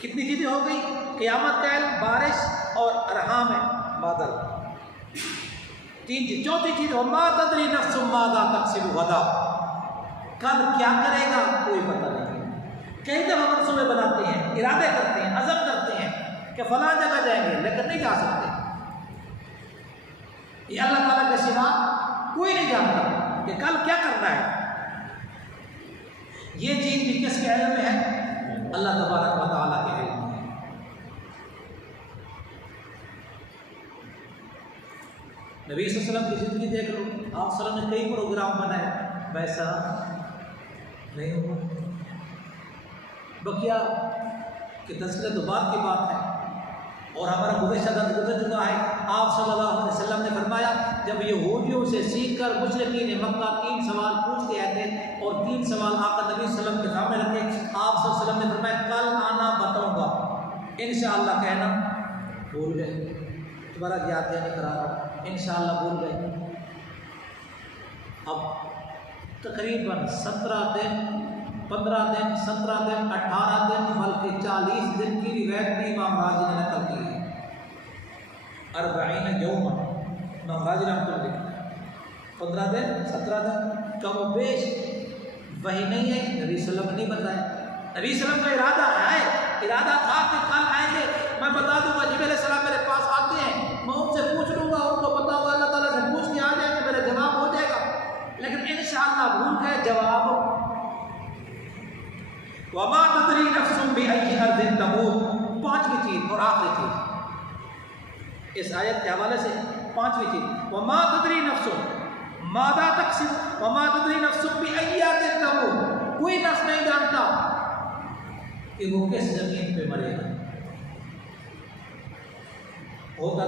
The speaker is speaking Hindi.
कितनी चीज़ें हो गई? क़यामत का इल्म, बारिश और अरहाम है, बादल, 3 चीज़। चौथी चीज़ वमा तदरी नफ्सुम माज़ा तक्सिबु गदा, कल क्या करेगा कोई पता नहीं। कई दफ़ा मनसूबे बनाते हैं, इरादे करते हैं, अज़म करते हैं कि फलां जगह जाएंगे, लेकिन नहीं जा सकते। ये अल्लाह ताला के सिवा कोई नहीं जानता कि कल क्या करना है। ये चीज़ भी किसके इल्म में है? अल्लाह तबारक व तआला के इल्म में है। नबी सल्लल्लाहु अलैहि वसल्लम की ज़िंदगी देख लो, आप सल्लल्लाहु अलैहि वसल्लम ने कई प्रोग्राम बनाए, वैसा नहीं हुआ। बकिया कि तज़किरा तो बात की बात है, और हमारा गुज़श्ता गुजर चुका है। आप सल्लल्लाहु अलैहि वसल्लम ने फरमाया, जब यहूदियों से सीख कर मुशरिकीन मक्का 3 सवाल पूछते आए थे और 3 सवाल आकर नबी सल्लल्लाहु अलैहि वसल्लम के सामने रखे, आप सल्लल्लाहु अलैहि वसल्लम ने फरमाया कल आना बताऊंगा, इंशाअल्लाह कहना भूल गए। दोबारा याद नहीं करा रहा, इंशाअल्लाह भूल गए। अब तकरीबन 17 दिन, 15 दिन, 17 दिन, 18 दिन, बल्कि 40 दिन की रिवायत भी इमाम राजी ने नकल की है। 40 यौमा इमाम राजी रहमतुल्लाह, 15 दिन, 17 दिन, कम बेश वही नहीं है। नबी सल्लल्लाहु अलैहि वसल्लम ने नहीं बताया। नबी सल्लल्लाहु अलैहि वसल्लम का इरादा था कि कल आएंगे, मैं बता दूंगा, जिब्रील अलैहिस्सलाम मेरे पास आते हैं, मैं उनसे पूछ लूंगा, उनको बताऊंगा, अल्लाह ताला से पूछ के आ जाएंगे, मेरा जवाब हो जाएगा। लेकिन इंशाअल्लाह भूल गए जवाब। वमा तदरी नफ्सुम बिअय्यि अर्दिन तमूत, 5वीं चीज़ और आखिरी चीज़ इस आयत के हवाले से, 5वीं चीज़ वमा तदरी नफ्सुम मादा तक्सिब वमा तदरी नफ्सुम बिअय्यि अर्दिन तमूत, कोई नफ्स नहीं जानता कि वो किस जमीन पे मरेगा। होगा